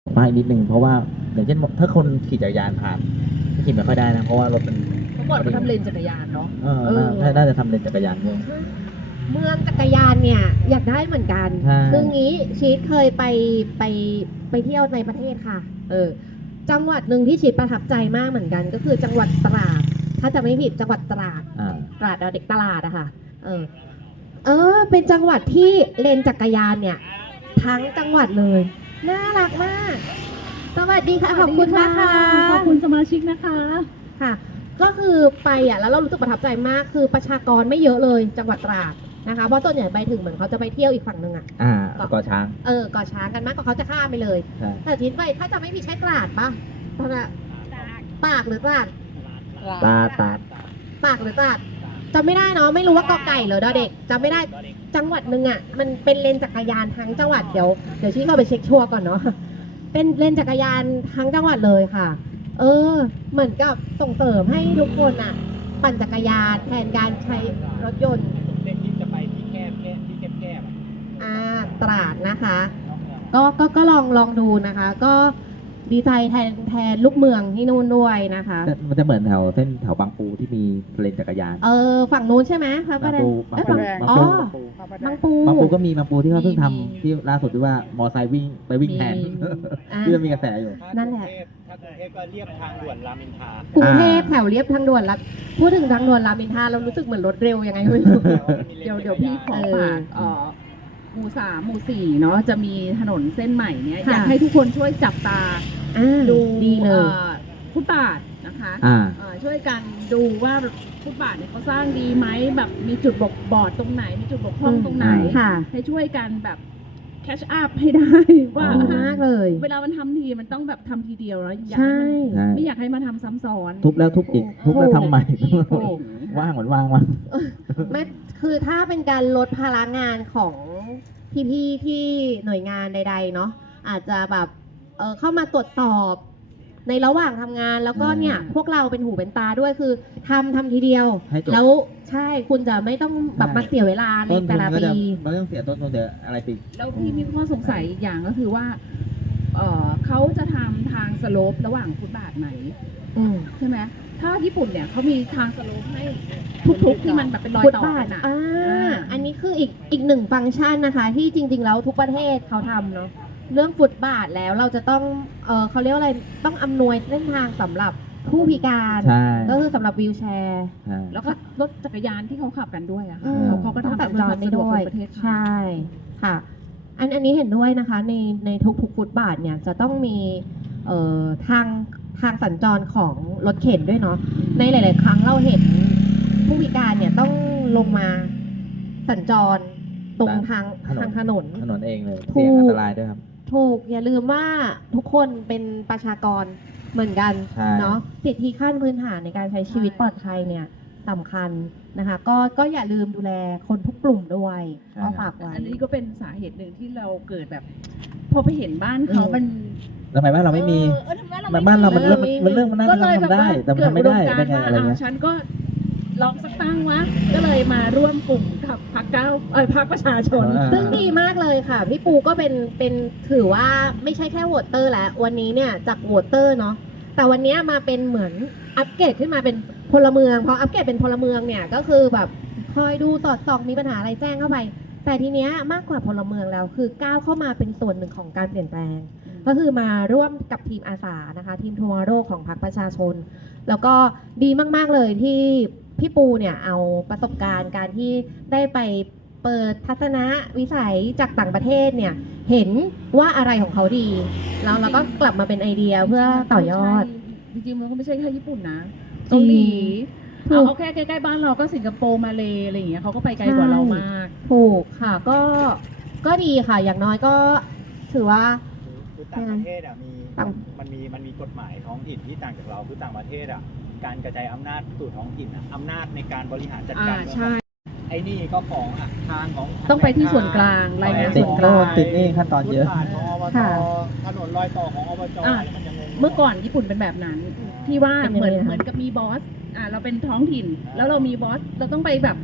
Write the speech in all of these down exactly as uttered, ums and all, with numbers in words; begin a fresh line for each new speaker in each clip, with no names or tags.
มากนิดนึงเพราะว่าอย่างเช่นถ้าคนขี่จักรยานผ่านขี่ไม่ค่อยได้นะเพราะว่ารถมัน
เมื่อก่อนเขาทำเลนจักรยานเนาะ
เออน่าน่าจะทำเลนจักรยานด้วย
เมืองจักรยานเนี่ยอยากได้เหมือนกันคืองี้ชีทเคยไปไปไปเที่ยวในประเทศค่ะเออจังหวัดหนึ่งที่ชีทประทับใจมากเหมือนกัน ก็คือจังหวัดตราดถ้าจะไม่ผิดจังหวัดตราดตราดเด็กตลาดอะค่ะเออเออเป็นจังหวัดที่เลนจักรยานเนี่ยทั้งจังหวัดเลยน่ารักมากสวัสดีค่ะขอบคุณมากค่ะ
ขอบคุณสมาชิกนะคะ
ค่ะก็คือไปอ่ะแล้วเรารู้สึกประทับใจมากคือประชากรไม่เยอะเลยจังหวัดตราดนะคะเพราะส่วนใหญ่ไปถึงเหมือนเขาจะไปเที่ยวอีกฝั่งหนึ่งอ่ะ
อ่าเกาะช้าง
เออเกาะช้างกันมากกว่าเขาจะข้ามไปเลยแต่ทิ้งไปถ้าจะไม่มีใช้ตราดปะตราดปากหรือตราด
ตาตา
ปากหรือตราดจำไม่ได้เนาะไม่รู้ว่ากอไก่หรือดอเด็กจำไม่ได้จังหวัดหนึ่งอ่ะมันเป็นเลนจักรยานทั้งจังหวัดเดี๋ยวเดี๋ยวชี้เข้าไปเช็คชัวร์ก่อนเนาะเป็นเลนจักรยานทั้งจังหวัดเลยค่ะเออเหมือนกับส่งเสริมให้ทุกคนอ่ะปั่นจักรยานแทนการใช้รถยนต์
เส้นที่จะไปที่แคบแคบที่แคบแคบ
อ่าตราดนะคะก็ก็ก็ลองลองดูนะคะก็ดีใจแทนแทนลูกเมืองที่นู่นด้วยนะคะ
มันจะเหมือนแถวเส้นแถวบางปูที่มีเลนจักรยาน
เออฝั่งนู้นใช่ไหมพระประแดง
บางปู
อ๋อบางปู
บางปูก็มีบางปูที่เขาเพิ่งทำที่ล่าสุดที่ว่ามอไซค์วิ่งไปวิ่งแทนที่จะมีกระแสอยู่
นั่นแหละ
ถ้ากรุงเทพก็เรียบทางด่วนรามอินทราก
รุงเทพแถวเรียบทางด่วนรับพูดถึงทางด่วนรามอินทราเรารู้สึกเหมือนรถเร็วยังไงไม่รู้
เดี๋ยวเดี๋ยวพี่ขอฝากเอ่อหมู่สามหมู่สี่เนาะจะมีถนนเส้นใหม่เนี้ยอยากให้ทุกคนช่วยจับตาดู
ดีเลย
ฟุตบาทนะคะช่วยกันดูว่าฟุตบาทเนี่ยเขาสร้างดีไหมแบบมีจุดบกบอดตรงไหนมีจุดบกพร่องตรงไหนให้ช่วยกันแบบแคชอัพให้ได้ว่าม
ากเลย
เวลามันทำทีมันต้องแบบทำทีเดียวแล้วอยากให้ไม่อยากให้มาทำซ้ำซ้อน
ทุบแล้วทุบอีกทุบแล้วทำใหม่ว่างเหมือนว่างว่าง
ไม่คือถ้าเป็นการลดภาระงานของพี่ๆที่หน่วยงานใดๆเนาะอาจจะแบบเออเข้ามาตรวจสอบในระหว่างทำงานแล้วก็เนี่ยพวกเราเป็นหูเป็นตาด้วยคือทำทำทีเดียวแล้วใช่คุณจะไม่ต้องแบบมาเสียเวลาในแต่ละปี
ไม่ต้องเสียต้นทุนเสียอะไรปี
แล้วพี่มีข้อสงสัยอีกอย่างก็คือว่าเออเขาจะทำทางสโลประหว่างฟุตบาทไหมใช่ไหมถ้าญี่ปุ่นเนี่ยเขามีทางสโลปให้ทุกๆที่มันแบบเป็นรอยต่อกันอ่ะ
อันนี้คืออีกอีกหนึ่งฟังก์ชันนะคะที่จริงๆแล้วทุกประเทศเขาทำเนาะเรื่องฟุตบาทแล้วเราจะต้องเออเขาเรียกอะไรต้องอำนวยเส้นทางสำหรับผู้พิการก็คือสำหรับวีลแชร์
แล้วก็รถจักรยานที่เขาขับกันด้วยอะค่ะเขาก็ทำ
สัญจรได้ด้วยใช่ค่ะอันอันนี้เห็นด้วยนะคะในในทุกๆฟุตบาทเนี่ยจะต้องมีเอ่อทางทางสัญจรของรถเข็นด้วยเนาะในหลายๆครั้งเราเห็นผู้พิการเนี่ยต้องลงมาสัญจรตรงทางทางถนน
ถนนเองเลยเสี่ยงอันตรายด้วยครับ
ถูกอย่าลืมว่าทุกคนเป็นประชากรเหมือนกันเนาะสิทธิขั้นพื้นฐานในการใช้ชีวิตปลอดภัยเนี่ยสำคัญนะคะก็ก็อย่าลืมดูแลคนทุกกลุ่มด้วยก็ฝากไว้
อันนี้ก็เป็นสาเหตุหนึ่งที่เราเกิดแบบพอไปเห็นบ้านเขามัน
ทำไมบ้านเราไม่มีบ้านเรามันเรื่องมันเรื่องมันน่าจะทำได้แต่มันทำไม่ได้ได้ไงอะไรเงี้ย
ฉันก็ลองสักตั้งวะก็เลยมาร่วมกลุ่มกับพรรคก้าวเอ้ยพรรคประชาชน
ซึ่งดีมากเลยค่ะพี่ปูก็เป็นเป็นถือว่าไม่ใช่แค่โหวตเตอร์แล้ววันนี้เนี่ยจากโหวตเตอร์เนาะแต่วันนี้มาเป็นเหมือนอัปเกรดขึ้นมาเป็นพลเมืองพออัปเกรดเป็นพลเมืองเนี่ยก็คือแบบคอยดูสอดส่องมีปัญหาอะไรแจ้งเข้าไปแต่ทีเนี้ยมากกว่าพลเมืองแล้วคือก้าวเข้ามาเป็นส่วนหนึ่งของการเปลี่ยนแปลงก็คือมาร่วมกับทีมอาสานะคะทีม Tomorrow ของพรรคประชาชนแล้วก็ดีมากๆเลยที่พี่ปูเนี่ยเอาประสบการณ์การที่ได้ไปเปิดทัศนวิสัยจากต่างประเทศเนี่ยเห็นว่าอะไรของเขาดีแล้วเราก็กลับมาเป็นไอเดียเพื่อต่อยอด
จริงๆมันก็ไม่ใช่แค่ญี่ปุ่นนะเกาหลีเอาเอาแค่ใกล้ๆบ้านเราก็สิงคโปร์มาเลอะไรอย่างเงี้ยเขาก็ไปไกลกว่าเรามาก
ถูกค่ะก็ก็ดีค่ะอย่างน้อยก็ถือว่า
คือต่างประเทศอ่ะมีมันมีมันมีกฎหมายท้องถิ่นที่ต่างจากเราคือต่างประเทศอ่ะการกระจายอำนาจสู่ท้องถิ่นอ่ะอำนาจในการบริหารจัดการ
ใช่
ไอ้นี่ก็ของอ่ะทางของ
ต้องไปที่ส่วนกลางรายงานส่วนกลาง
ติดนี่ขั้นตอนเยอะ
ค่ะถนนรอยต่อของอบจมันยังงง
เมื่อก่อนญี่ปุ่นเป็นแบบนั้นที่ว่าเหมือนเหมือนกับมีบอสอ่าเราเป็นท้องถิ่นแล้วเรามีบอสเราต้องไปแบบม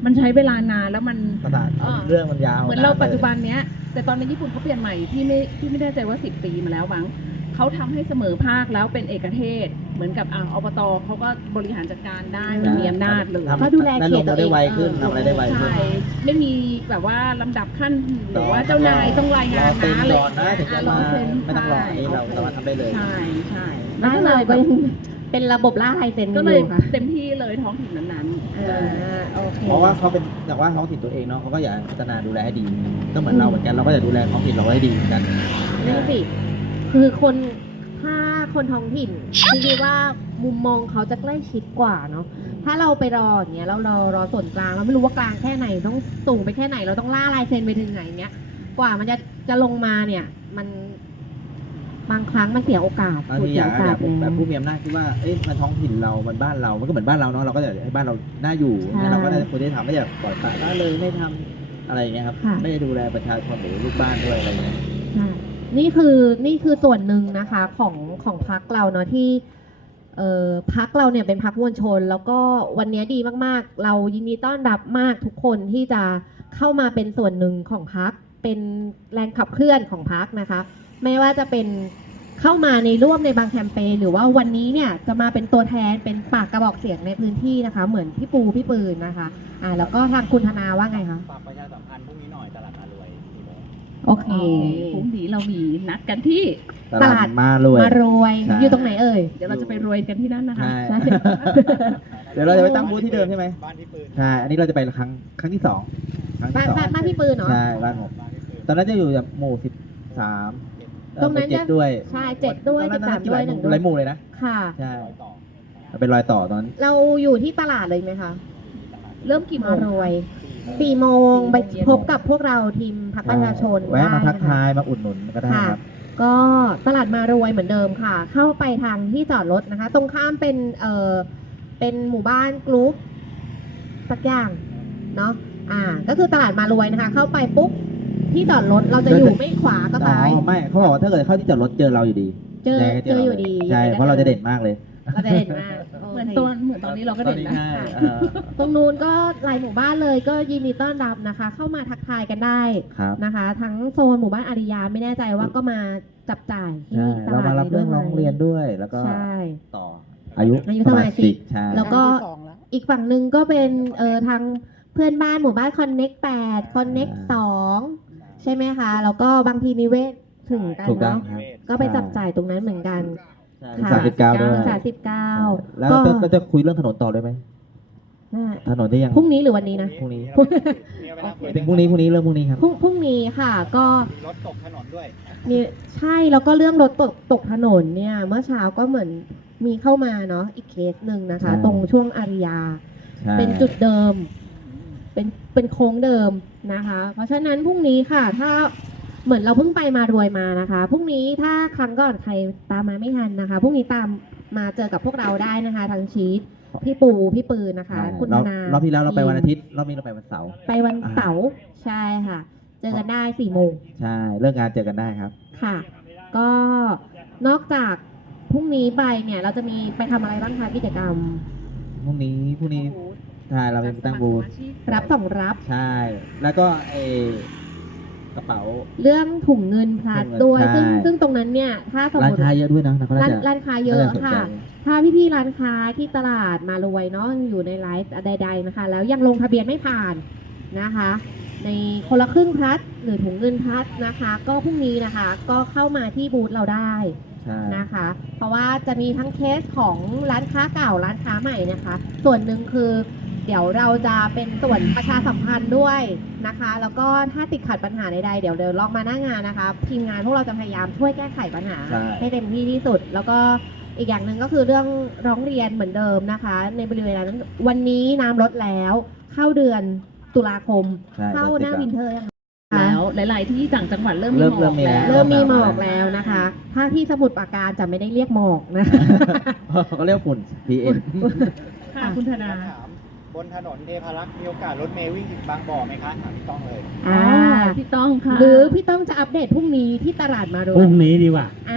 มันใช้เวลานานแล้วมัน
ภาษา
เออ
เรื่องมันยาว
เหมือนเรา
ลย
ปัจจุบันเนี้ย แต่ตอนในญี่ปุ่นเขาเปลี่ยนใหม่ที่ไม่ที่ไม่แน่ใจว่าสิบปีมาแล้วมั้งเขาทำให้เสมอภาคแล้วเป็นเอกเทศ เหมือนกับอ่าอบตเขาก็บริหารจัดการได้มันมีอำนาจเลย
ทำ
ก็ดูแลเขต
ลง
ตัวเอง
ได้ไวขึ้นทำอะไรได้ไวขึ้น
ใช่ไม่มีแบบว่าลำดับขั้นหรือว่าเจ้านายต้องรายงาน
รอเซ็น
นะอะไร
ก่อนนะถึงจะ
รอ
มา
เซ็น
ไม่ต้องรออันนี้เราสามารถทำได้เลย
ใช่ใช่
บ้านเราก็ยังเป็นระบบล่าลายเซ็น
ก็
อ
เลย
ยู่ค่ะ
เต็มที่เลยท้องถิ่นนั้นๆ
อ่าโอเค
เพราะว่าเขาเป็นแต่ว่าท้องถิ่นตัวเองเนาะเขาก็อยากพัฒนาดูแลให้ดี ก็เหมือนเราเหมือนกันเราก็อยากดูแลท้องถิ่นเราให้ดีเหมือนกัน
นั่นสิคือคนถ้าคนท้องถิ่นคิดว่ามุมมองเขาจะใกล้ชิดกว่าเนาะถ้าเราไปรออย่างเงี้ยเราเรารอส่วนกลางเราไม่รู้ว่ากลางแค่ไหนต้องสูงไปแค่ไหนเราต้องล่าลายเซ็นไปถึงไหนเนี้ยกว่ามันจะจะลงมาเนี่ย มันบางครั้งมันเสียโอกาส
บาง
สูญ
ทีอ
เสีย
ยาก
โอกา
อ
ส
ยาก
แล้ว
แบบผู้มีอำนาจคิดว่าเอ๊ะมันท้องถิ่นเรา มันบ้านเรา มันก็เหมือนบ้านเราเนาะเราก็อยากให้บ้านเราน่าอยู่
ใช่
เนี่ยเราก็ได้ควรได้ทำไม่อยากปล่อยปละละเลยไม่ทำอะไรอย่างเงี้ยครับ
ค่ะ
ไม่ได้ดูแลประชาชนหรือลูกบ้านด้วยอะไรอย่างเงี้ย
ใช่นี่คือนี่คือส่วนหนึ่งนะคะของของพักเราเนาะที่เอ่อพักเราเนี่ยเป็นพักมวลชน แล้วก็วันนี้ดีมากๆ เรายินดีต้อนรับมากทุกคนที่จะเข้ามาเป็นส่วนหนึ่งของพักเป็นแรงขับเคลื่อนของพักนะคะ ไม่ว่าจะเป็นเข้ามาในร่วมในบางแคมเปญหรือว่าวันนี้เนี่ยจะมาเป็นตัวแทนเป็นปากกระบอกเสียงในพื้นที่นะคะ เหมือนพี่ปูพี่ปืนนะคะอ่าแล้วก็ทางคุณธนาว่าไงคะ
ฝากประชาสัมพันธ์พรุ่งนี้หน่อยตลาดมารวยกี่โมง
โอเค
พรุ่งนี้เรามีนัดกันที่
ตลาด
มารวย
มารวย
ใช่
อยู่ตรงไหนเอ่ย
เดี๋ยวเราจะไปรวยกันที่นั่นนะคะ
ใช่
ใช่
เดี๋ยวเราจะไปตั้งบูธที่เดิมใช่ไหม
บ้านพี่ปืน
ใช่ อันนี้เราจะไปครั้งครั้งที่สองครั้ง
บ้า
ที่
น
สอง
บ้านบ้านพี่ปืนเนาะ
ใช่บ้านผม
บ้านพี่ปืน
ตอนนั้นจะอยู่แบบหมู่สิบสาม
ตรงนั้น
เจ็
จะ
ดด้วย
ใช่เจ็ดด้วย
ตอน
สิบสาม
กี่
ด้วย
ห
ห
ลา
นึ่
ย
ง
ห
ด้
ลา
วย
ยหมู่เลยนะ
ค่ะ
ใช่
รอยต่อ
เป็นรอยต่อตอนนั้น
เราอยู่ที่ตลาดเลยไหมคะ
เริ่มกี่โม
มาง รวยสี่โมงไปพบกับพวกเราทีมพักประชาชน
แวะมาทัก
ได้นะคะ
ทายมาอุดหนุนก็ได้
ค่ะ
ครับ
ก็ตลาดมารวยเหมือนเดิมค่ะ เข้าไปทางที่จอดรถนะคะ ตรงข้ามเป็นเอ่อเป็นหมู่บ้านกรุ๊ปสักอย่างเนาะอ่า ก็คือตลาดมารวยนะคะ เข้าไปปุ๊บที่จอดรถเราจะอยู่ไม่ขวาก็
อ๋
ซ้าย
อไม่เขาบอกว่าถ้าเกิดเข้าที่จอดรถเจอเราอยู่ดี
เจอ
ยังไงก็
เจออยู่ดี
ใช่เพราะเราจะเด่นมากเลย
เราจะเด่นมาก
เหมือนตอนเหมือนตอนนี้เราก็เด่นนะ
ใช่เออ
ตรงนู้นก็หลายหมู่บ้านเลยก็ยินดีต้อนรับนะคะ เข้ามาทักทายกันได้
ครับ
นะคะ ทั้งโซนหมู่บ้านอาริยาไม่แน่ใจว่าก็มาจับจ่ายที่
ใช่
ต
เรา
ลาด
มารับ
นี้
เรื่
ด้
อ
วย
ง
ไหม
ร้องเรียนด้วย แล้วก็
ใช่
ต่ออายุ
อายุสมาชิก
ใช่
แล้วก็อีกฝั่งหนึ่งก็เป็นเออทางเพื่อนบ้านหมู่บ้านคอนเน็กแปดคอนเน็กสองใช่ไหมคะ แล้วก็บางทีนิเวศถึงกัน
ถูกต้อง
เนาะ
ครับ
ก็ไปจับจ่ายตรงนั้นเหมือนกัน
ใช่
ค่ะ
สามสิบเก้าด้วย
สามสิบเก้า
แล้ว
ก็
จะก็จะคุยเรื่องถนนต่อด้วยไหม
ได้
ถนนที่ยัง
พรุ่งนี้หรือวันนี้นะ
พรุ่งนี้
เนี่ยเวลาคุย
ถึงพรุ่งนี้พรุ่งนี้เริ่มพรุ่งนี้ครับ
พรุ่งพรุ่งนี้ค่ะ ก็
มีรถตกถนนด้วย
มีใช่แล้วก็เรื่องรถตกตกถนนเนี่ย เมื่อเช้าก็เหมือนมีเข้ามาเนาะอีกเคสหนึ่งนะคะ
ใช่
ตรงช่วงอาริยา
ใช่
เป็นจุดเดิม เป็นเป็นโค้งเดิมนะคะ เพราะฉะนั้นพรุ่งนี้ค่ะ ถ้าเหมือนเราเพิ่งไปมารวยมานะคะพรุ่งนี้ถ้าครั้งก่อนใครตามมาไม่ทันนะคะพรุ่งนี้ตามมาเจอกับพวกเราได้นะคะทางชีตพี่ปูพี่ปืนนะคะ
ใช่
คุณธ
รอบ
นาร
อบที่แล้วเราไปวันอาทิตย์รอบนี้เราไปวันเสาร์
ไปวันเสาร์ใช่ค่ะ เจอกันได้สี่โมง
ใช่เลิกงานเจอกันได้ครับ
ค่ะ ก็นอกจากพรุ่งนี้ไปเนี่ยเราจะมีไปทำอะไรบ้างคะกิจกรรม
พรุ่งนี้พรุ่งนี้ใช่เราเป็นตั้งบูธ
รับส่งรับ
ใช่ แล้วก็ไอกระเป๋า
เรื่องถุงเงินพลัสด้วย
ใช่
ซึ่งซึ่งตรงนั้นเนี่ยถ้าสม
ร้าน
มติ
ค้าเยอะด้วยนะเขาน่า
ร้าน
จะ
ร้านค้าเยอะ
น่าจสนใจ
ค่ะ ถ้าพี่ๆร้านค้าที่ตลาดมารวยเนาะอยู่ในไลฟ์ใด ๆนะคะ แล้วยังลงทะเบียนไม่ผ่านนะคะ ในคนละครึ่งพลัสหรือถุงเงินพลัสนะคะ ก็พรุ่งนี้นะคะ ก็เข้ามาที่บูธเราได้
ใช่
นะคะ เพราะว่าจะมีทั้งเคสของร้านค้าเก่าร้านค้าใหม่นะคะ ส่วนหนึ่งคือ เดี๋ยวเราจะเป็นส่วนประชาสัมพันธ์ด้วยนะคะ แล้วก็ถ้าติดขัดปัญหาใดๆเดี๋ยวเดี๋ยวลองมาหน้างานนะคะทีมงานพวกเราจะพยายามช่วยแก้ไขปัญหา
ใช่
ให้เต็มที่ที่สุด แล้วก็อีกอย่างหนึ่งก็คือเรื่องร้องเรียนเหมือนเดิมนะคะ ในบริเวณนั้นวันนี้น้ำลดแล้ว เข้าเดือนตุลาคม
ใช่
เข้าหน้า
เดื
วิ
อน
น
สิบ
เทอร์ยังคะ
แล้วหลาย ๆ ที่ต่างจังหวัดเริ่มมี
เริ่
ห
ม
ม
เริ่
อก
มมี
แล้ว
เริ่มมีหมอกแล้วนะคะ ถ้าที่สมุทรปราการจะไม่ได้เรียกหมอกนะ
เขาเรียกฝุ่น พี เอ็ม
ค่ะคุณธนา
ถามบนถนนเทพารักษ์มีโอกาสรถเมล์วิ่งถึงบางบ่อไหมคะถามพี่ต้องเลย
อ่า
พี่ต้องค่ะ
หรือพี่ต้องจะอัปเดตพรุ่งนี้ที่ตลาดมาร
พ
ว
รุ่
ย
งนี้ดีกว่า
อ่า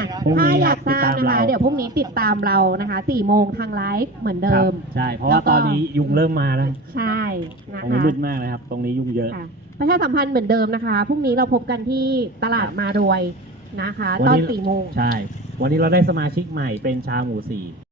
พรุ่ง
ถ้า
นี้
อ
ค
ยา
รับ
กท
ติด
ราบ
ตาม
นะคะ
เรา
เดี๋ยวพรุ่งนี้ติดตามเรานะคะสี่โมงทางไลฟ์เหมือนเดิม
ครับใช่ เพราะว่า
แล้วก็
ตอนนี้ยุงเริ่มมาแล้ว
ใช่นะ
ตรงนี้
คะ
มืดมากเลยครับ ตรงนี้ยุงเยอะ
ค่ะประชาสัมพันธ์เหมือนเดิมนะคะพรุ่งนี้เราพบกันที่ตลาดมารวยนะคะ
วัน
ตอน
นี้
สี่โมง
ใช่ วันนี้เราได้สมาชิกใหม่เป็นชาวหมู่สี่